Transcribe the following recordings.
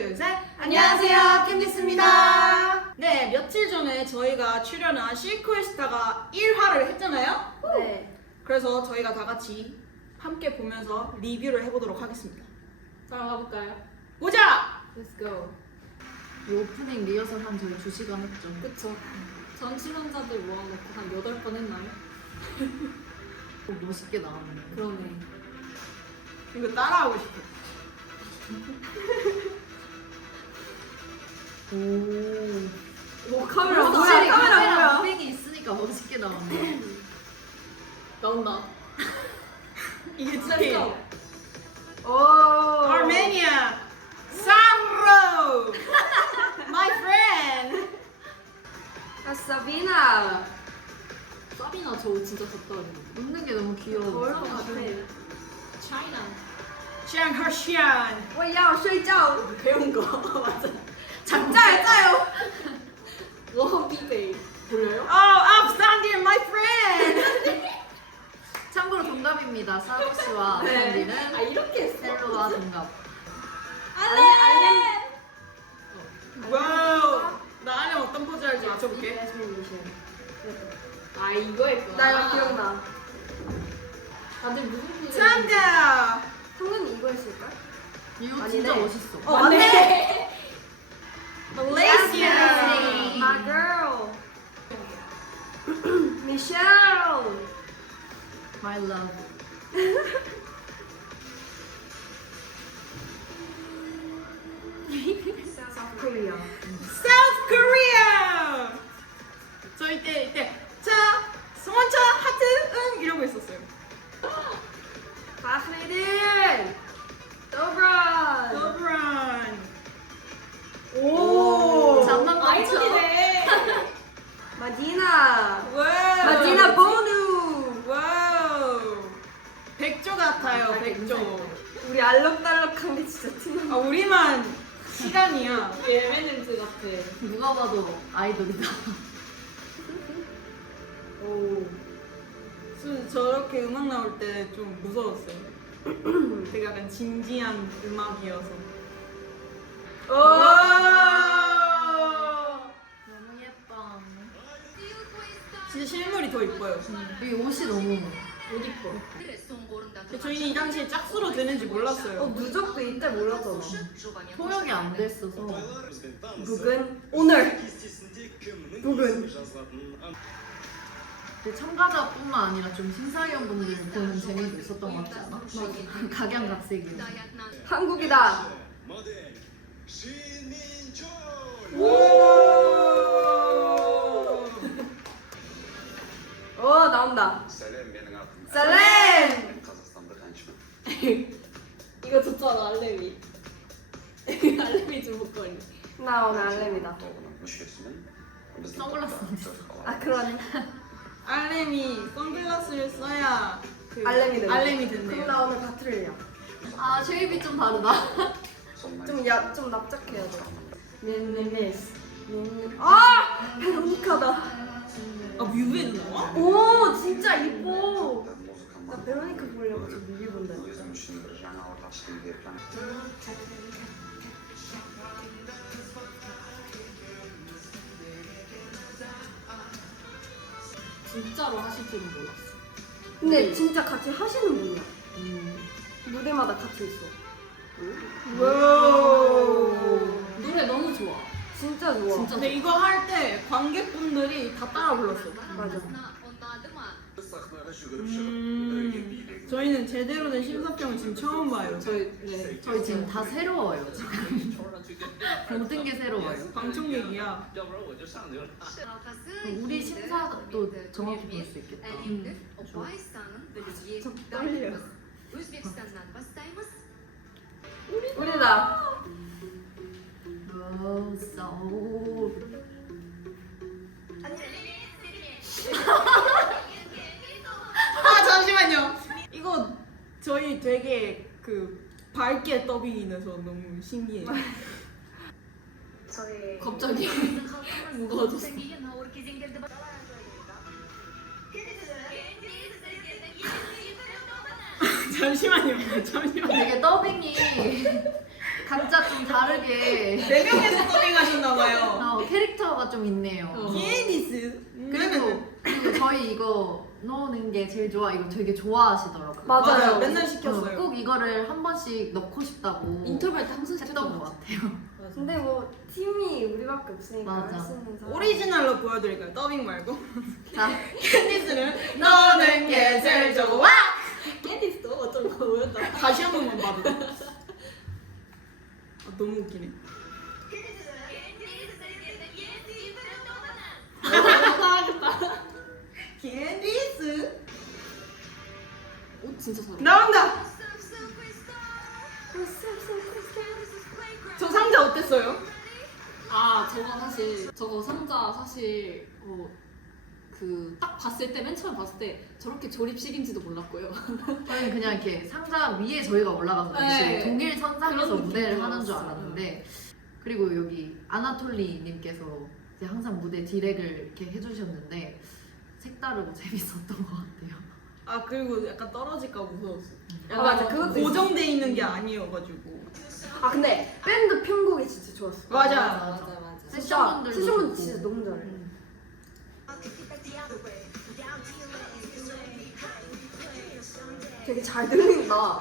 둘, 셋! 안녕하세요, 캔디스입니다. 네, 며칠 전에 저희가 출연한 실크웨스타가 1화를 했잖아요? 네. 그래서 저희가 다 같이 함께 보면서 리뷰를 해보도록 하겠습니다. 따라가 볼까요? 보자! Let's go. 이 오프닝 리허설 한 저희 2시간 했죠. 그쵸. 전 출연자들 모아놓고 한 8번 했나요? 멋있게 나왔네. 그러네. 이거 따라하고 싶어. 오. 카메라 뭐야? 확실히 카메라 뭐야? 카메라 무빙이 있으니까 멋있게 나왔네. 나온다. 이게 Let's 스케일. go. 아르메니아! 사로! My friend! 사비나 사비나 저 옷 진짜 덥다 그랬는데. 웃는 게 너무 귀여워. 더울 것 같아. 차이나. 샹허시안! 我要睡觉 배운 거. 맞아. 잠자요 짜요 워비베이. 몰라요? Oh, upstanding, my friend! 참고로 동갑입니다. 사로 씨와 네. 샌디는 아 이렇게 했어? 셀로와 동갑. 와우! 나 안에 어떤 포즈 할지 맞춰볼게. 아 이거 했구나. 나 이거 기억나. 다들 무슨 포즈? 찬다! 성근이 이거 했을까? 이거 아니네. 진짜 멋있어. 어 맞네. Malaysia! My girl. Michelle. My love. South Korea. South Korea! 저 이때 자, 성원차 하트 응 이러고 있었어요. 바흐레인. 도브란. 러브란. 오. 잠만 멈춰. 아이돌이네. 마디나. 와우. 마디나 보누. 와우. 백조 같아요. 백조. 우리 알록달록한 게 진짜 티나. 아 우리만 시간이야. 예메넨즈 같아. 누가 봐도 아이돌이다. 오. 저렇게 음악 나올 때 좀 무서웠어요. 되게 약간 진지한 음악이어서. 오. 너무 예뻐. 진짜 실물이 더 이뻐요. 이 옷이 너무 옷 입고. 근데 저희는 이 당시에 짝수로 되는지 몰랐어요. 누적도 이때 몰랐잖아. 통역이 안 됐어서. 북은 오늘. 북은. 근데 참가자뿐만 아니라 좀 심사위원분들 보는 재미도 있었던 것 같지 않아? 맞아. 각양각색이. 한국이다. 오. 오 나온다. Selam benim adım. 살렘. Ben Kazakistan'da kaçmam. 이거 좋잖아 알레미. 알레미 주목거리. 나 오늘 알렘이다. Doğu'nun müşterisinin bizim Sunglass toprakta mı? dört alan 아 그러네. 알렘이 선글라스를 써야 그 알렘이 된다. 알렘이 그럼 된대요. 나 오늘 다 틀려. 아 쉐입이 좀 다르다. sonuna 좀 납작해야 돼. 넨넨네스. 아 베로니카다. 아 뮤비도 나와? 오 진짜 이뻐. da muzika 나 베로니카 보려고 저 뮤비 본다. Bizim için bir janr ulaştığı bir plan. 진짜로 하실 줄은 몰랐어. 근데 진짜 같이 하시는 분이야. 무대마다 같이 있어. 와우. 노래 너무 좋아. 진짜 좋아. 진짜 근데 이거 할 때 관객분들이 다 따라 불렀어. 맞아. 저희는 제대로 된 심사평을 지금 처음 봐요. 저희 저희 지금 다 새로워요 지금. 모든 게 새로워요. 방청객이야. 우리 심사도 정확히 볼 수 있겠다. 좋아. 떨려요. Özbekistan'dan başlayımız. 우리다. Oh, so. 아 잠시만요. 이거 저희 되게 그 밝게 더빙이라서 너무 신기해. 저희 갑자기 무거워졌어. 잠시만요. 잠시만요. 되게 더빙이 각자 좀 다르게 4명에서 더빙하셨나봐요. 캐릭터가 좀 있네요. 기에니스. 그리고 저희 이거 넣는 게 제일 좋아. 이거 되게 좋아하시더라고요. 맞아요. 맨날 시켰어요. 꼭 이거를 한 번씩 넣고 싶다고 인터뷰할 때 항상 했던 것 같아요. 근데 뭐 팀이 우리밖에 없으니까 맞아. 할 수 있는 사람. 오리지널로 보여드릴까요? 더빙 말고. 자, 캔디스는 너는 게 제일 좋아. 캔디스도 어쩜 보였다. 다시 한 번만 봐도. 아, 너무 웃기네. 캔디스 옷 진짜 잘해. 나온다. 저 상자 어땠어요? 아 저거 상자 사실 그 딱 봤을 때 맨 처음 봤을 때 저렇게 조립식인지도 몰랐고요. 저희는 그냥 이렇게 상자 위에 저희가 올라가서 네. 동일 선상에서 그런 무대를 느낌인 하는 줄 줄 알았어요. 알았는데 그리고 여기 아나톨리님께서 이제 항상 무대 디렉을 이렇게 해주셨는데 색다르고 재밌었던 것 같아요. 아 그리고 약간 떨어질까 무서웠어. 아, 맞아. 그것도 있어. 고정돼 있는 게 아니어가지고. 아 근데 밴드 편곡이 진짜 좋았어. 맞아. 맞아. 세션분들도 세션분 좋고. 진짜 너무 잘해. 되게 잘 들린다.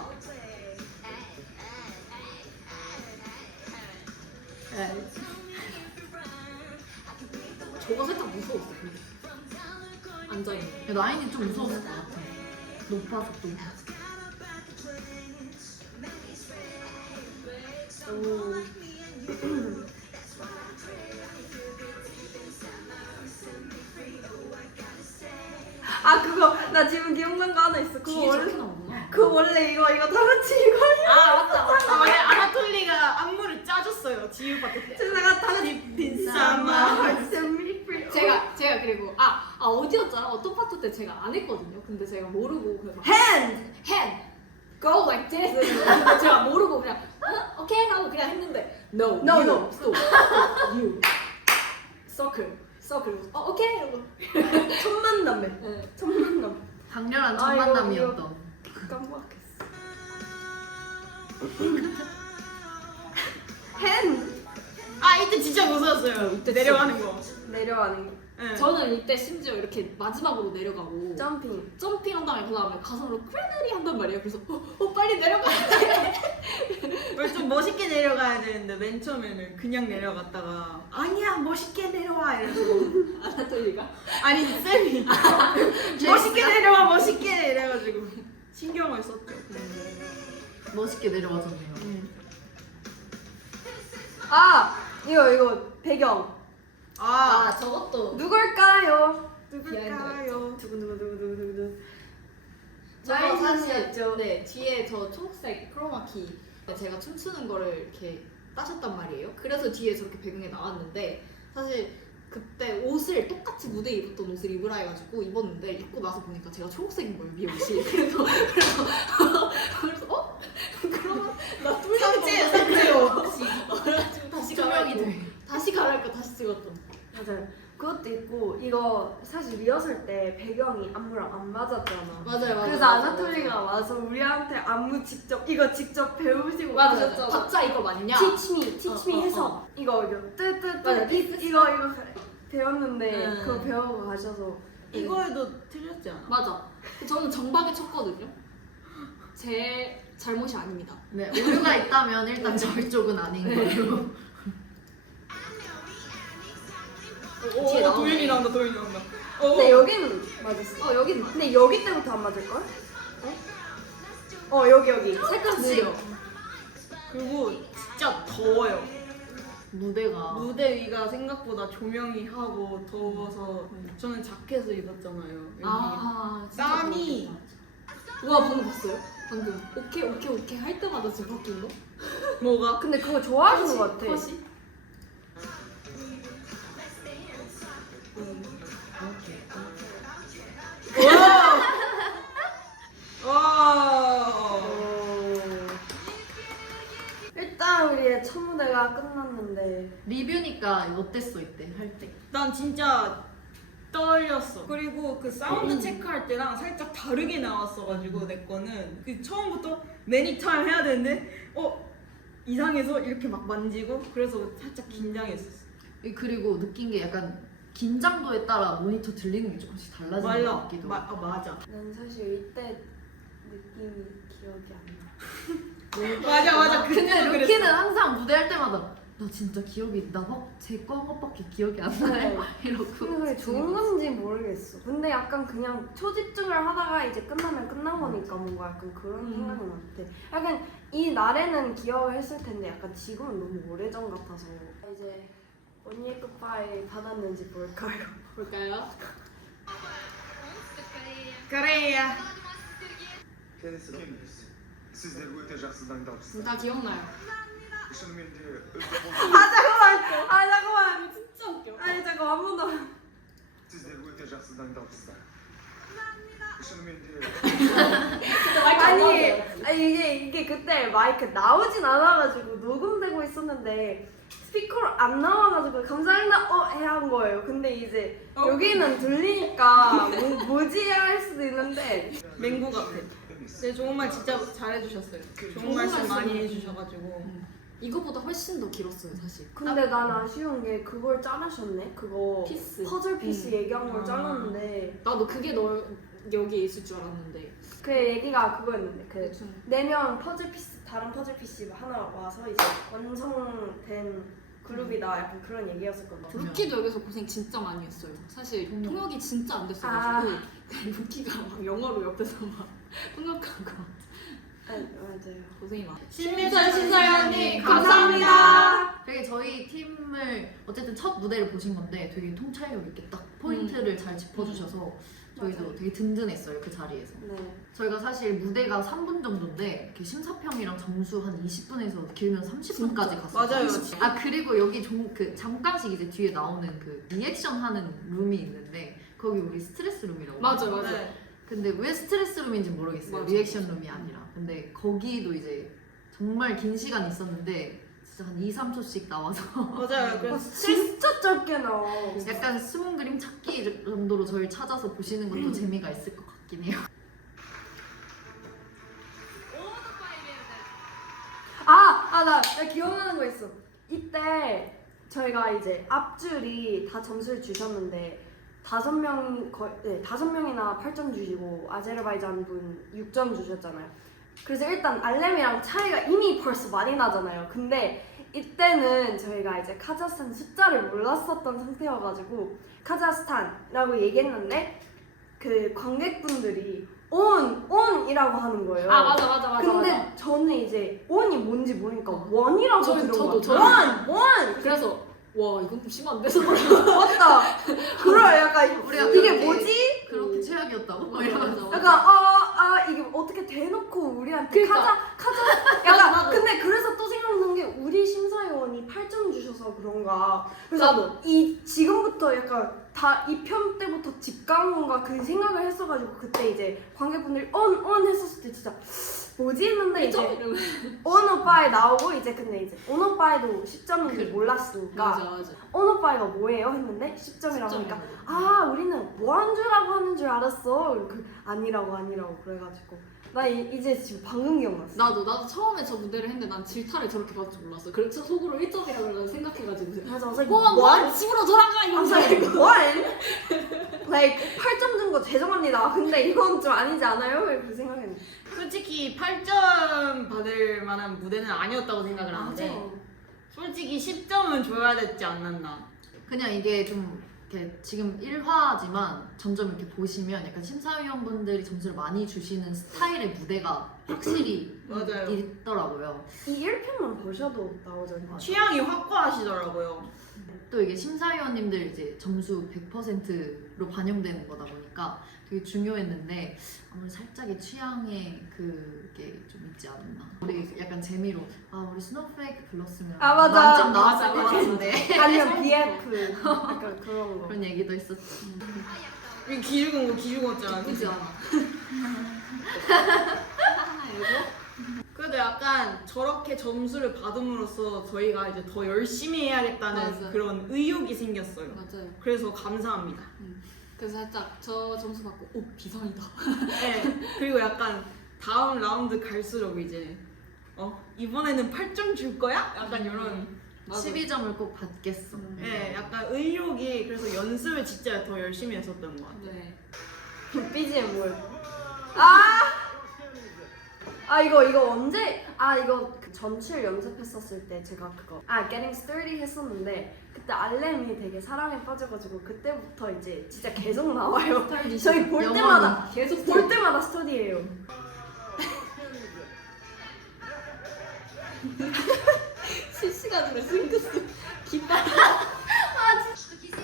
네. 저거 살짝 무서웠어. 근데. 앉아있는. 라인이 좀 무서웠을 것 같아. 높아서 또. 아 그거 나 지금 기억난 거 하나 있어. 그거 뒤에 저렇게 원래 나오구나. 그 원래 이거 다 같이 이거 아 맞다. 아, 원래 아나톨리가 안무를 짜줬어요. 지유 파트 때. 제가 다 같이 빈사마. 제가 그리고 어디였잖아? 어떤 파트 때 제가 안 했거든요. 근데 제가 모르고 그냥 hand. hand go like this. 근데 제가 모르고 그냥 오케이 하고 그냥 했는데 no No, you no. stop you circle 오케이 이러고 첫 만남에. 네. 첫 만남. 강렬한 첫 아, 이거, 만남이었던. 깜빡했어. hand. 아 이때 진짜 무서웠어요. 이때 내려가는 거. 내려가는 거. 네. 저는 이때 심지어 이렇게 마지막으로 내려가고 점핑. 점핑한 다음에 그 다음에 가슴으로 크레들이 한단 말이에요. 그래서 빨리 내려가야 돼. 원래 좀 멋있게 내려가야 되는데 맨 처음에는 그냥 내려갔다가 아니야 멋있게 내려와 이래서 아나톨리가 아니 쌤이 멋있게 내려와 멋있게 이래가지고 신경을 썼죠. 멋있게 내려와줬네요. 아 이거 배경. 아 저것도 누굴까요? 누굴까요? 누구. 저거 사실 나이산이었죠. 네 뒤에 저 초록색 크로마키 제가 춤추는 거를 이렇게 따셨단 말이에요. 그래서 뒤에 저렇게 배경에 나왔는데 사실 그때 옷을 똑같이 무대에 입었던 옷을 입으라 해가지고 입었는데 입고 나서 보니까 제가 초록색인 거예요 위에 옷이. 그래서 그러면 나 뚫린 상체요. 그래가지고 다시 투명이 갈아입고 돼. 다시 갈아입고 다시 찍었던. 맞아요. 그것도 있고 이거 사실 리허설 때 배경이 안무랑 안 맞았잖아. 맞아요. 그래서 아나톨리가 와서 우리한테 안무 이거 직접 배우시고 맞아. 박자 이거 맞냐? teach me 어, 해서 이거 맞아, 뜨뜨뜨 이거 배웠는데 응. 그거 배우고 가셔서 이거에도 틀렸지 않아? 맞아. 저는 정박에 쳤거든요. 제 잘못이 아닙니다. 네, 오류가 있다면 일단 저희 쪽은 아닌 걸로. 뒤에 나오네. 도윤이 나온다. 근데 여기는 맞았어. 여긴 근데 여기 때부터 안 맞을걸? 여기 살짝 느려. 그리고 진짜 더워요. 무대가 무대 위가 생각보다 조명이 하고 더워서 저는 자켓을 입었잖아요. 여기 진짜 땀이 그렇겠다. 우와 방금 봤어요? 방금 오케이 할 때마다 지금 바뀐 거? 뭐가? 근데 그거 좋아하시는 것 같아. 컷이? 와. 일단 우리의 첫 무대가 끝났는데 리뷰니까 어땠어 이때 할 때? 난 진짜 떨렸어. 그리고 그 사운드 체크할 때랑 살짝 다르게 나왔어가지고 내 거는 그 처음부터 매니타임 해야 되는데 이상해서 이렇게 막 만지고 그래서 살짝 긴장했었어. 그리고 느낀 게 약간 긴장도에 따라 모니터 들리는 게 조금씩 달라지는 것 같기도 하고. 맞아. 난 사실 이때 느낌이 기억이 안 나. 맞아. 근데 그때도 루키는 그랬어. 항상 무대할 때마다 나 진짜 기억이 제거 한 것밖에 기억이 안 나요. 이러고. 근데 그게 좋은 건지 모르겠어. 근데 약간 그냥 초집중을 하다가 이제 끝나면 끝난 거니까 뭔가 약간 그런 생각이 났대. 약간 이 날에는 기억을 했을 텐데 약간 지금은 너무 오래전 같아서. 이제 언니의 끝바에 받았는지 볼까요? 볼까요? 그래야. Kendisi de Sizleri bu tecavüzden davranışlar. 다 기억나요. Şunun diye 잠깐만. 진짜 웃겨. 아니 잠깐 한 번 더. sizleri bu tecavüzden davranışlar. Şunun diye 아니 이게 그때 마이크 나오진 않아가지고 녹음되고 있었는데 스피커로 안 나와가지고 감사합니다 해야 한 거예요. 근데 이제 여기는 들리니까 뭐지 할 수도 있는데 맹구 같아. 네, 좋은 말 진짜 잘해주셨어요. 좋은 말씀 많이 해주셔가지고. 이거보다 훨씬 더 길었어요 사실. 근데 난 아쉬운 게 그걸 짜르셨네. 그거 피스. 퍼즐 피스 얘기한 걸 아. 짜놨는데 나도 그게 너 여기에 있을 줄 알았는데. 그 얘기가 그거였는데 그 대충. 4명 퍼즐 피스 다른 퍼즐 피스 하나 와서 이제 완성된 그룹이다 약간 그런 얘기였었거든. 루키도 여기서 고생 진짜 많이 했어요. 사실 통역. 통역이 진짜 안 됐어가지고 루키가 막 영어로 옆에서 막 통역하고 맞아요. 고생이 많아. 신민철 신사연님 감사합니다. 되게 저희 팀을 어쨌든 첫 무대를 보신 건데 되게 통찰력 있게 딱 포인트를 잘 짚어주셔서 저희도 맞아요. 되게 든든했어요 그 자리에서. 네. 저희가 사실 무대가 3분 정도인데 이렇게 심사평이랑 점수 한 20분에서 길면 30분까지 갔어요. 맞아요. 아 그리고 여기 그 잠깐씩 이제 뒤에 나오는 그 리액션 하는 룸이 있는데 거기 우리 스트레스 룸이라고. 맞아. 네. 근데 왜 스트레스 룸인지 모르겠어요. 맞아, 리액션 맞아. 룸이 아니라. 근데 거기도 이제 정말 긴 시간 있었는데 진짜 한 2, 3초씩 나와서 맞아요. 그래서 진짜 짧게 나와. 약간 숨은 그림 찾기 정도로 저를 찾아서 보시는 것도 재미가 있을 것 같긴 해요. 나 기억나는 거 있어. 이때 저희가 이제 앞줄이 다 점수를 주셨는데 5명이나 8점 주시고 아제르바이잔 분 6점 주셨잖아요. 그래서 일단 알렘이랑 차이가 이미 벌써 많이 나잖아요. 근데 이때는 저희가 이제 카자흐스탄 숫자를 몰랐었던 상태여가지고 카자흐스탄이라고 얘기했는데 그 관객분들이 온이라고 하는 거예요. 맞아. 근데 저는 이제 온이 뭔지 모르니까 원이라고 들은 저도. 거야. 원! 그래서 와 이건 좀 심한데 서로. 맞다. 그래 약간 우리가 이게 그렇게- 뭐지? 그렇게 최악이었다고? 막 맞아, 이러면서. 맞아. 약간 이게 어떻게 대놓고 우리한테 그러니까. 카자 약간 나도. 근데 그래서 또 생각난 게 우리 심사위원이 8점 주셔서 그런가. 그래서 나도. 이 지금부터 약간 다 2편 때부터 집 가는 건가 그 생각을 했어가지고 그때 이제 관객분들이 on 했었을 때 진짜 뭐지 했는데 이제 온 오빠에 나오고 이제 근데 이제 온 오빠에도 10점인지 몰랐으니까 맞아. 온 오빠가 뭐예요 했는데 10점이라고 하니까 우리는 원주라고 하는 줄 알았어. 아니라고 그래가지고 나 이제 지금 방금 기억났어. 나도 처음에 저 무대를 했는데 난 질타를 저렇게 받을 줄 몰랐어. 그래서 속으로 1점이라고 생각해가지고 그래서 I was like, 원 what? 집으로 돌아가 I 이러면서 was like, what? like 8점 준 거 죄송합니다. 근데 이건 좀 아니지 않아요? 이렇게 생각했는데. 솔직히 8점 받을 만한 무대는 아니었다고 생각을 하는데 맞아. 솔직히 10점은 줘야 됐지 않았나. 그냥 이게 좀 이렇게 지금 1화지만 점점 이렇게 보시면 약간 심사위원분들이 점수를 많이 주시는 스타일의 무대가 확실히 맞아요. 있더라고요. 이 1편만 보셔도 나오잖아요. 취향이 확고하시더라고요. 또 이게 심사위원님들 이제 점수 100%로 반영되는 거다 보니까 되게 중요했는데 아무래도 살짝의 취향에 그게 좀 있지 않았나. 우리 약간 재미로 우리 스노우페이크 불렀으면 맞아. 만점 나왔을 맞아, 것 맞아. 같은데 아니면 BF 약간 그런 거. 그런 얘기도 있었죠. 우리 기죽었잖아. 그지 않아. 그래도 약간 저렇게 점수를 받음으로써 저희가 이제 더 열심히 해야겠다는 맞아. 그런 의욕이 생겼어요. 맞아요. 그래서 감사합니다. 그래서 살짝 저 점수 받고 비상이다. 네. 그리고 약간 다음 라운드 갈수록 이제 이번에는 8점 줄 거야? 약간 이런 12점을 꼭 받겠어. 네, 약간 의욕이 그래서 연습을 진짜 더 열심히 했었던 것 같아요. 네. BGM 뭘? 아 이거 언제? 이거 그 전출 연습했었을 때 제가 그거 Getting Sturdy 했었는데 그때 알렘이 되게 사랑에 빠져가지고 그때부터 이제 진짜 계속 나와요. 저희 볼 영원히. 때마다 계속 볼 때마다 스터디예요. 실시간으로 싱크스 깃발.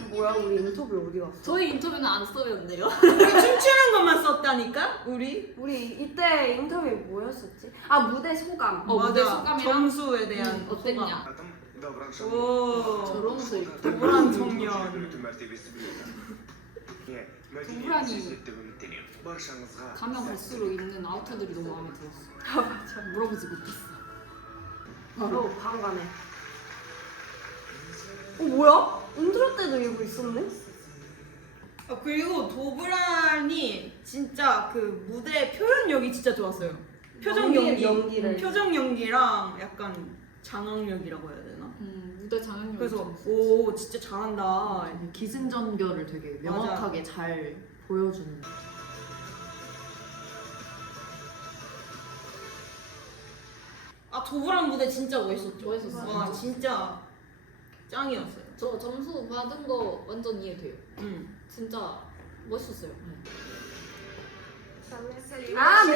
뭐야 우리 인터뷰 어디 갔어? 저희 인터뷰는 안 써였네요. 우리 춤추는 것만 썼다니까? 우리? 우리 이때 인터뷰 뭐였었지? 무대 소감. 무대 맞아. 소감이랑 점수에 대한 어땠냐? 소감. Атом добрал шаг. 오. 저런 옷을 입고 도란 청년. Үлгэрийн мәртебесі билээ. 동그라미 баршаңызға 가면 갈수록 입는 아우터들이 너무 마음에 들었어. 물어보지 못했어. 방관해. 뭐야? 인트로 때도 이거 있었네? 그리고 도브란이 진짜 그 무대 표현력이 진짜 좋았어요. 표정 연기를. 표정 연기랑 약간 장악력이라고 해야 되나? 무대 장악력이 그래서 좀 오 진짜 잘한다. 기승전결을 되게 명확하게 잘 보여주는. 도브란 무대 진짜 멋있었죠. 멋있었어요. 와 진짜 짱이었어요. 저 점수 받은 거 완전 이해돼요. 진짜 멋있었어요.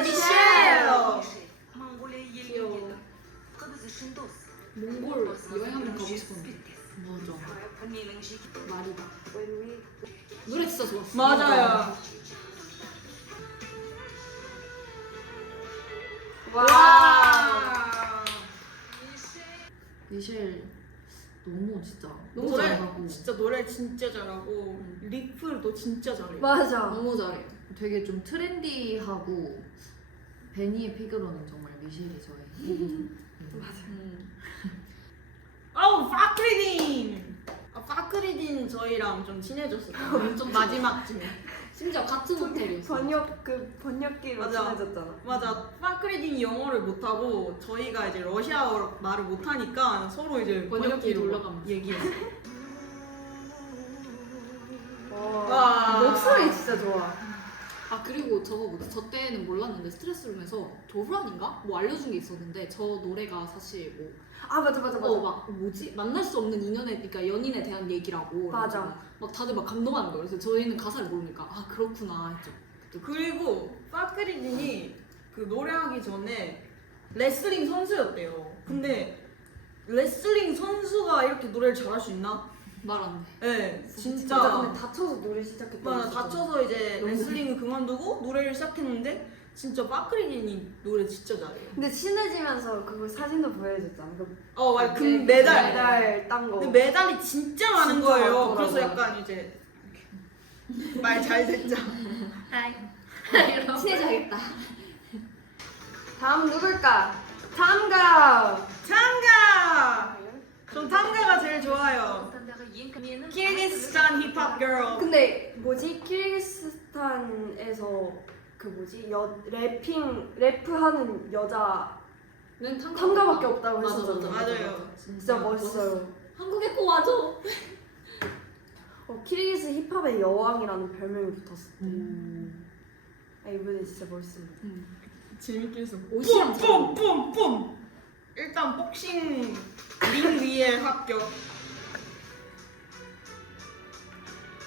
미셸! 귀여워. 몽골 여행 한번 가고 싶었는데. 맞아. 말이다. 노래 진짜 좋았어. 맞아요. 와. 미셸 너무 진짜 너무 노래 잘하고 진짜 노래 진짜 잘하고 리플도 진짜 잘해요. 맞아. 너무 잘해. 되게 좀 트렌디하고 베니의 픽으로는 정말 미셸이 저의. 파크리딘! 파크리딘 저희랑 좀 친해졌었어요. 엄청 마지막쯤에. 심지어 같은 호텔이었어. 번역기로 맞아. 친해졌잖아. 맞아. 파크리딘이 영어를 못하고 저희가 이제 러시아어 말을 못하니까 서로 이제 번역기로 번역기로 올라가면서. 얘기했어요. 와. 목소리 진짜 좋아. 그리고 저거 뭐지? 저 때는 몰랐는데 스트레스룸에서 도브란인가? 뭐 알려준 게 있었는데 저 노래가 사실 뭐 맞아. 막 뭐지? 만날 수 없는 인연에 그러니까 연인에 대한 얘기라고 맞아. 그래서 막 다들 막 감동하는 거예요. 그래서 저희는 가사를 모르니까 그렇구나 했죠. 그리고 파크리딘이 그 노래하기 전에 레슬링 선수였대요. 근데 레슬링 선수가 이렇게 노래를 잘할 수 있나? 말 안 돼. 네, 진짜 진짜. 근데 다쳐서 노래 시작했다. 맞아, 다쳐서 이제 너무 레슬링을 그만두고 노래를 시작했는데 진짜 파크리딘이 노래 진짜 잘해요. 근데 친해지면서 그거 사진도 보여줬잖아. 맞아. 그 네, 메달. 메달 딴 거. 근데 메달이 진짜 많은 진짜 거예요. 많더라고요. 그래서 약간 이제 말 잘 듣자. 친해져야겠다. 다음 누굴까? 탐가. 참가! 전 탐가가 제일 좋아요. 키르기스탄 힙합 girl. 근데 뭐지? 키르기스탄에서 그 뭐지? 래프하는 여자 는 탐가밖에 없다고 맞아, 했었잖아. 맞아요. 진짜 멋있어요. 한국에 꼭 와줘. 키르기스 힙합의 여왕이라는 별명이 붙었어. 이분이 진짜 멋있습니다. 재밌게 했어. 옷이랑 잘 어울려. 뿜뿜뿜. 일단 복싱 링 위에 합격.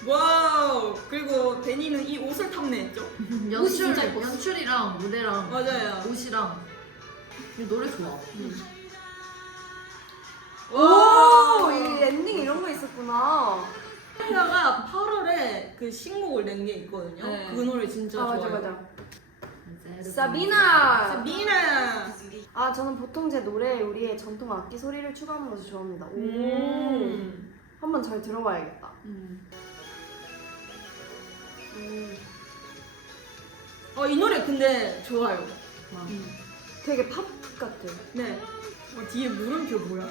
와우. 그리고 데니는 이 옷을 탐내했죠. 연출, 진짜 예뻤어. 연출이랑 무대랑 맞아요. 옷이랑 이 노래 좋아. 오, 이 엔딩 이런 거 있었구나. 탐가가 8월에 그 신곡을 낸 게 있거든요. 네. 그 노래 진짜 좋아요. 맞아. 사비나. 미나. 저는 보통 제 노래에 우리의 전통 악기 소리를 추가하는 것을 좋아합니다. 한번 잘 들어봐야겠다. 이 노래 근데 좋아요. 되게 팝 같아. 네. 뒤에 물음표 뭐야?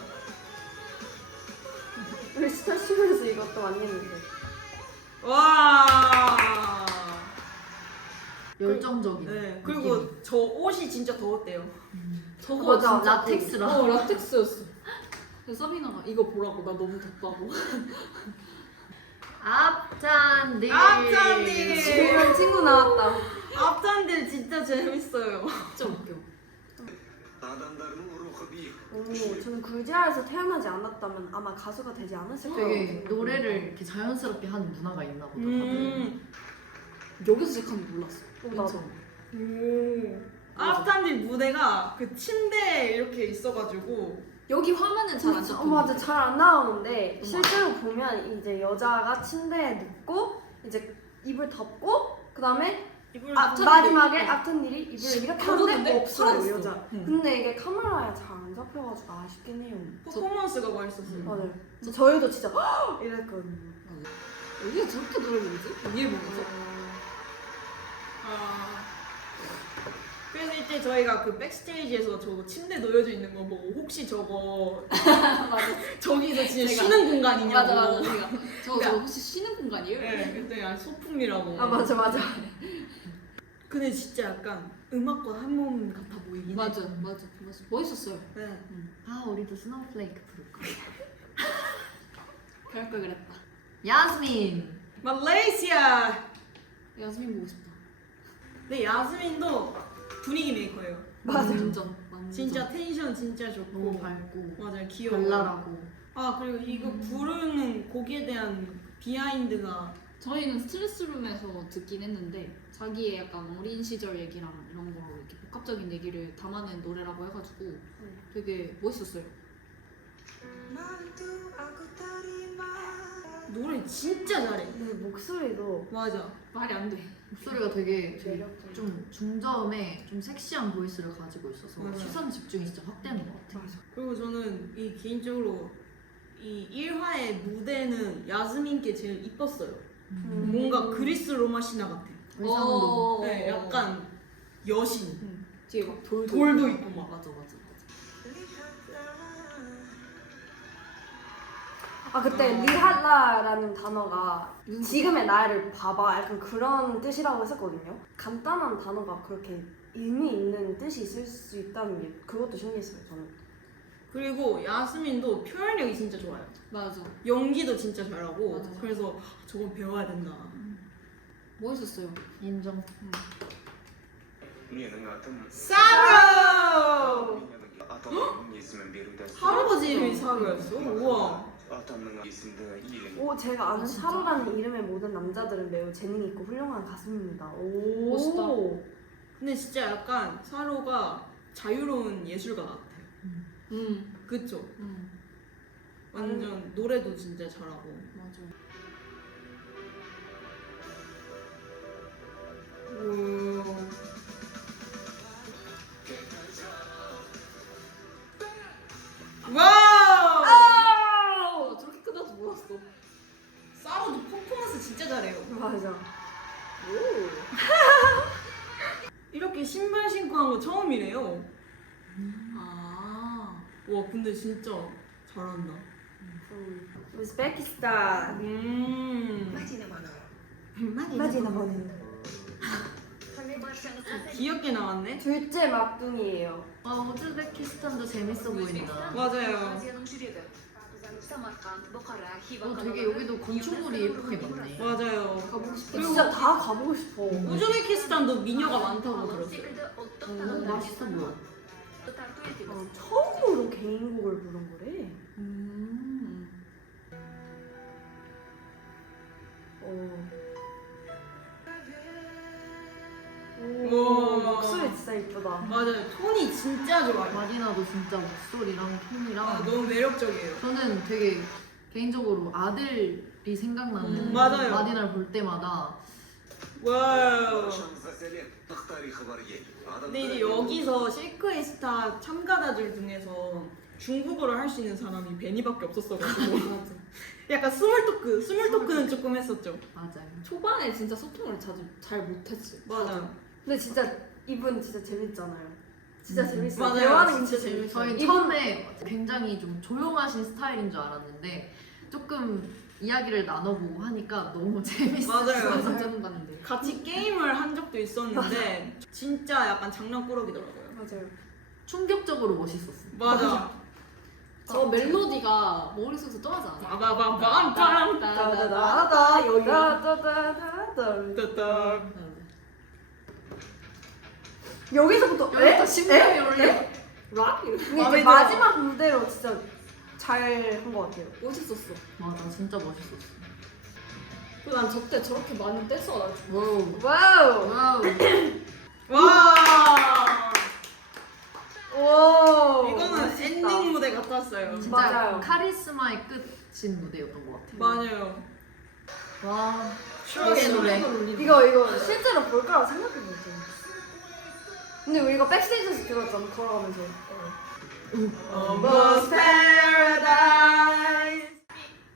우리 스타쉽에서 이것도 많이 했는데. 와. 열정적인. 네. 그리고 저 옷이 진짜 더웠대요. 저거 맞아. 진짜 라텍스라. 라텍스였어. 그래서 서비나가 이거 보라고 나 너무 덥다고. 앞잔디. 앞잔디. 지금 친구 나왔다. 앞잔들 진짜 재밌어요. 진짜 웃겨. Адамдардың рухы биік. 오, 저는 굴지하에서 태어나지 않았다면 아마 가수가 되지 않았을 거예요. 되게 노래를 이렇게 자연스럽게 하는 문화가 있나 보다. 여기서 시작한 거 몰랐어. 나도. 오. 앞잔들 무대가 그 침대에 이렇게 있어가지고 여기 화면은 잘 안 잡혀. 맞아, 잘 안 나오는데 실제로 보면 이제 여자가 침대에 눕고 이제 이불 덮고 그 다음에 이걸 마지막에 앞텐들이 이불을 이렇게 걷었는데 하는데 없어요 사라졌어. 여자. 응. 근데 이게 카메라에 잘 안 잡혀가지고 아쉽긴 해요. 퍼포먼스가 맛있었어요. 맞아요. 저희도 진짜 이랬거든요. 여기가 저렇게 노래 부르지? 위에 보면서. 아. 그래서 이때 저희가 그 백스테이지에서 저거 침대 놓여져 있는 거 보고 혹시 저거 저기서 진짜 제가- 쉬는 공간이냐고. 맞아. 저거 혹시 쉬는 공간이에요? 네, 그때 아 소품이라고. 아 맞아. 근데 진짜 약간 음악과 한 몸 같아 보이긴 해. 맞아. 멋있었어요. 네. 아 우리도 스노우플레이크 부를까? 그럴 걸 그랬다. 야스민. 말레이시아. 야스민 보고 싶다. 근데 야스민도 분위기 메이커예요. 맞아. 완전. 진짜 텐션 진짜 좋고. 너무 밝고 맞아요. 귀여워. 발랄하고. 아 그리고 이거 부르는 곡에 대한 비하인드가 저희는 스트레스룸에서 듣긴 했는데 자기의 약간 어린 시절 얘기랑 이런 거 이렇게 복합적인 얘기를 담아낸 노래라고 해가지고 되게 멋있었어요. 노래 진짜 잘해. 근데 목소리도 맞아. 말이 안 돼. 목소리가 되게 매력적이야. 좀 중저음에 좀 섹시한 보이스를 가지고 있어서 맞아요. 시선 집중이 진짜 확 되는 것 같아요. 그리고 저는 이 개인적으로 이 1화의 무대는 야스민께 제일 이뻤어요. 뭔가 그리스 로마 신화 같아. 의상도 네, 약간 여신. 뒤에 막 돌도 있고 막. 맞아. 아 그때 리할라라는 단어가 지금의 나를 봐봐 약간 그런 뜻이라고 했었거든요. 간단한 단어가 그렇게 의미 있는 뜻이 있을 수 있다는 게 그것도 신기했어요 저는. 그리고 야스민도 표현력이 진짜 좋아요. 맞아. 연기도 진짜 잘하고. 맞아. 그래서 저건 배워야 된다. 멋있었어요. 인정. менің атым 사로! атамның есімін беруді 할아버지 이름이 사로였어? 우와. атамның есімді иеленіп 오 제가 아는 사로라는 이름의 모든 남자들은 매우 재능 있고 훌륭한 가수입니다. 오 멋있다. 근데 진짜 약간 사로가 자유로운 예술가 같아요. 그쵸? 완전 노래도 진짜 잘하고. 맞아. 오. 와우! 아, 저렇게 크다 줄 몰랐어. 사로도 퍼포먼스 진짜 잘해요. 맞아. 이렇게 신발 신고 한 거 처음이래요. 아. 와 근데 진짜 잘한다. 우즈베키스탄. 마지나 보는. 귀엽게 나왔네. 둘째 막둥이에요. 아 우즈베키스탄도 재밌어 보인다. 맞아요. 되게 여기도 건축물이 예쁘게 많네. 맞아요. 가보고 싶다. 진짜 다 가보고 싶어. 우즈베키스탄도 미녀가 많다고 들었어요. 맛있어 보여. 처음으로 개인곡을 부른 거래. 오, 우와. 목소리 진짜 이쁘다. 맞아요. 톤이 진짜 좋아요. 마디나도 진짜 목소리랑 톤이랑 아, 너무 매력적이에요. 저는 되게 개인적으로 아들이 생각나는 맞아요. 마디나를 볼 때마다 와우. баршаңызға сәлем тақтарихы бар ел 근데 이제 여기서 실크의 스타 참가자들 중에서 중국어를 할 수 있는 사람이 베니밖에 없었어가지고 약간 스몰 토크는 조금 했었죠. 맞아요. 초반에 진짜 소통을 잘 못했어. 맞아요. 근데 진짜 이분 진짜 재밌잖아요. 진짜 재밌어요. 맞아요. 대화하는 게 진짜 진짜 재밌어요. 저희 이번 처음에 굉장히 좀 조용하신 스타일인 줄 알았는데 조금 이야기를 나눠보고 하니까 너무 재밌었어요. 맞아요. 진짜 봤는데. 같이 게임을 한 적도 있었는데 진짜 약간 장난꾸러기더라고요. 맞아요. 충격적으로 멋있었어. 맞아. 저 멜로디가 머릿속에서 떠나지 않아. 빠바바밤빰. 따다다다 여기. 따다다다다 따따. 여기서부터 여기부터 심장이 올려. 락? 이렇게 근데 마음에 이제 들어. 마지막 무대로 진짜 잘 한 것 같아요. 멋있었어. 맞아, 진짜 멋있었어. 그리고 난 저때 저렇게 많은 댄서가 날 줄. 와우. 와우. 와우. 와. 오. 이거는 멋있다. 엔딩 무대 같았어요. 진짜 맞아요. 카리스마의 끝인 무대였던 것 같아요. 맞아요. 와. 추억의 노래. 이거 실제로 볼까라고 생각해봤죠. 근데 우리가 백스테이지에서 들었잖아 걸어가면서. Almost Paradise.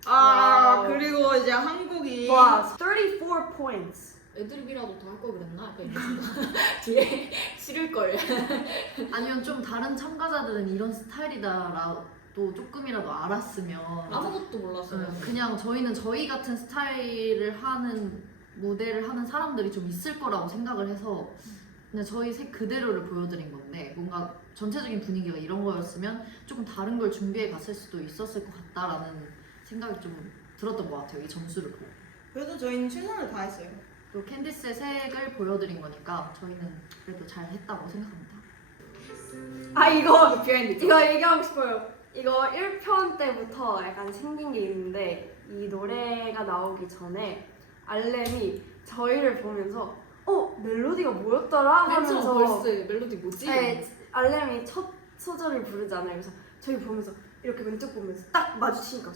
와우. 그리고 이제 한국이 와, 34 points. 애드립이라도 더 할 걸 그랬나? 약간 이런 생각. 뒤에 싫을 걸. 아니면 좀 다른 참가자들은 이런 스타일이다라도 조금이라도 알았으면 아무것도 몰랐어요. 그냥 저희는 저희 같은 스타일을 하는 무대를 하는 사람들이 좀 있을 거라고 생각을 해서 그냥 저희 색 그대로를 보여드린 건데 뭔가 전체적인 분위기가 이런 거였으면 조금 다른 걸 준비해 갔을 수도 있었을 것 같다라는 생각이 좀 들었던 것 같아요. 이 점수를 보고. 그래도 저희는 최선을 다했어요. 또 캔디스의 색을 보여드린 거니까 저희는 그래도 잘 했다고 생각합니다. 아 이거 비하인드. 이거 얘기하고 싶어요. 이거 1편 때부터 약간 생긴 게 있는데 이 노래가 나오기 전에 알렘이 저희를 보면서 멜로디가 뭐였더라 맨 처음 하면서 벌스 멜로디 뭐지? 네, 알렘이 첫 소절을 부르잖아요. 그래서 저희 보면서 이렇게 왼쪽 보면서 딱 마주치니까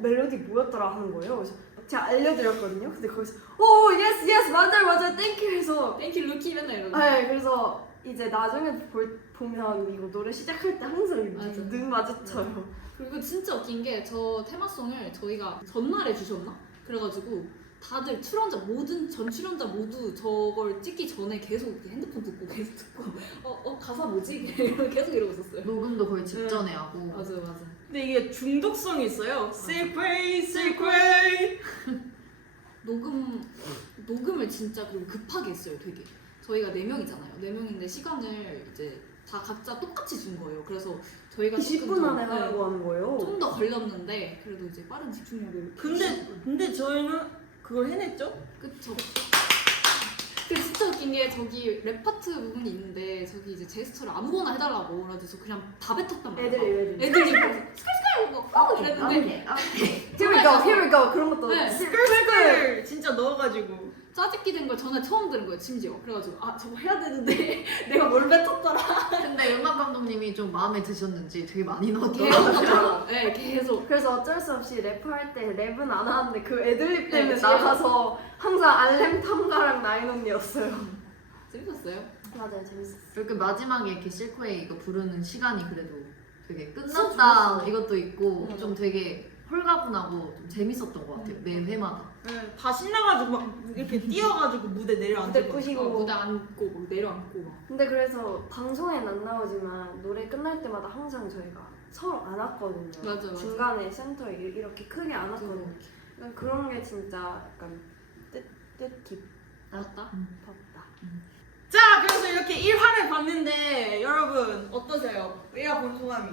멜로디 뭐였더라 하는 거예요. 그래서 제가 알려드렸거든요. 근데 거기서 예스 맞아요 땡큐 해서 땡큐 루키 맨날 이러고. 네, 그래서 이제 나중에 보면 이거 노래 시작할 때 항상 맞아. 눈 마주쳐요. 그리고 진짜 웃긴 게 저 테마송을 저희가 전날에 주셨나? 그래가지고 다들 전 출연자 모두 저걸 찍기 전에 계속 이렇게 핸드폰 듣고 계속 듣고 가사 뭐지? 계속 이러고 있었어요. 녹음도 거의 직전에 하고 맞아. 근데 이게 중독성이 있어요. Secret. 녹음을 진짜 그리고 급하게 했어요. 되게 저희가 4명이잖아요. 4명인데 시간을 이제 다 각자 똑같이 준 거예요. 그래서 저희가 20분 안에 하라고 하는 거예요. 좀 더 걸렸는데 그래도 이제 빠른 집중력을 근데 저희는 그걸 해냈죠? 그쵸. 근데 진짜 웃긴 게 저기 랩 파트 부분이 있는데 저기 이제 제스처를 아무거나 해달라고 그래서 그냥 다 뱉었단 말이야. 애들이 스컬스컬 막 이랬는데 Here we go 그런 것도 네. 스컬 진짜 넣어가지고 짜집기 된 걸 전에 처음 들은 거예요 심지어. 그래가지고 저거 해야 되는데 내가 뭘 뱉었더라. 근데 음악 감독님이 좀 마음에 드셨는지 되게 많이 넣었더라고요. 계속 네 계속. 그래서 어쩔 수 없이 래퍼할 때 랩은 안 하는데 그 애들립 때문에 네, 나가서 항상 알렘 탐가랑 나인 언니였어요. 재밌었어요. 맞아요, 재밌었어요. 이렇게 마지막에 이렇게 실코에 이거 부르는 시간이 그래도 되게 진짜 끝났다 좋았어요. 이것도 있고 맞아. 좀 되게 홀가분하고 좀 재밌었던 것 같아요. 매 회마다. 네, 다 신나가지고 막 이렇게 뛰어가지고 무대 무대 내려앉고 부시고. 무대 앉고 막 내려앉고 막. 근데 그래서 방송엔 안 나오지만 노래 끝날 때마다 항상 저희가 서로 안았거든요. 맞아. 중간에 센터에 이렇게 크게 안았거든요. 그러니까 그런 게 진짜 약간 뜻깊 맞다. 덥다. 자, 그래서 이렇게 1화를 봤는데 여러분 어떠세요? 1화 본 소감이?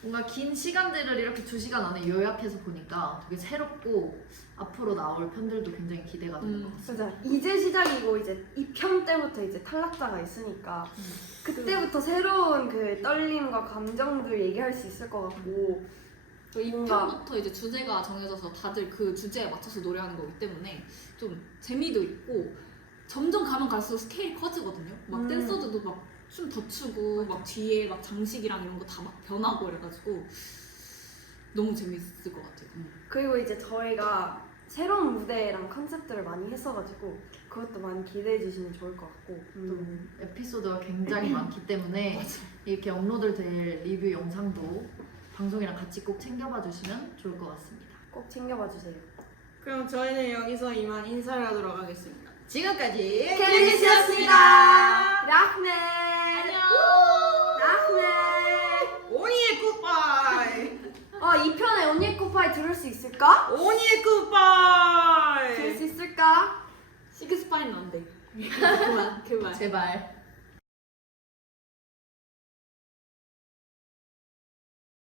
뭔가 긴 시간들을 이렇게 2시간 안에 요약해서 보니까 되게 새롭고 앞으로 나올 편들도 굉장히 기대가 되는 것 같아요. 맞아. 이제 시작이고 이제 2편 때부터 이제 탈락자가 있으니까 그때부터 새로운 그 떨림과 감정들 얘기할 수 있을 것 같고 저희 뭔가- 2편부터 이제 주제가 정해져서 다들 그 주제에 맞춰서 노래하는 거기 때문에 좀 재미도 있고 점점 가면 갈수록 스케일이 커지거든요. 막 댄서들도 막 춤 더 추고 막 뒤에 막 장식이랑 이런 거 다 막 변하고 그래가지고 너무 재밌을 것 같아요. 그리고 이제 저희가 새로운 무대랑 컨셉들을 많이 했어가지고 그것도 많이 기대해 주시면 좋을 것 같고 또 에피소드가 굉장히 많기 때문에 이렇게 업로드 될 리뷰 영상도 방송이랑 같이 꼭 챙겨봐 주시면 좋을 것 같습니다. 꼭 챙겨봐 주세요. 그럼 저희는 여기서 이만 인사를 하도록 하겠습니다. 지금까지 캔디스였습니다. 락네. 안녕. 락네. 오니의 굿바이. 2편에 언니 코파이 들을 수 있을까? 오니의 굿바이. 들을 수 있을까? 시크스파이는 안 돼. 그만. 제발.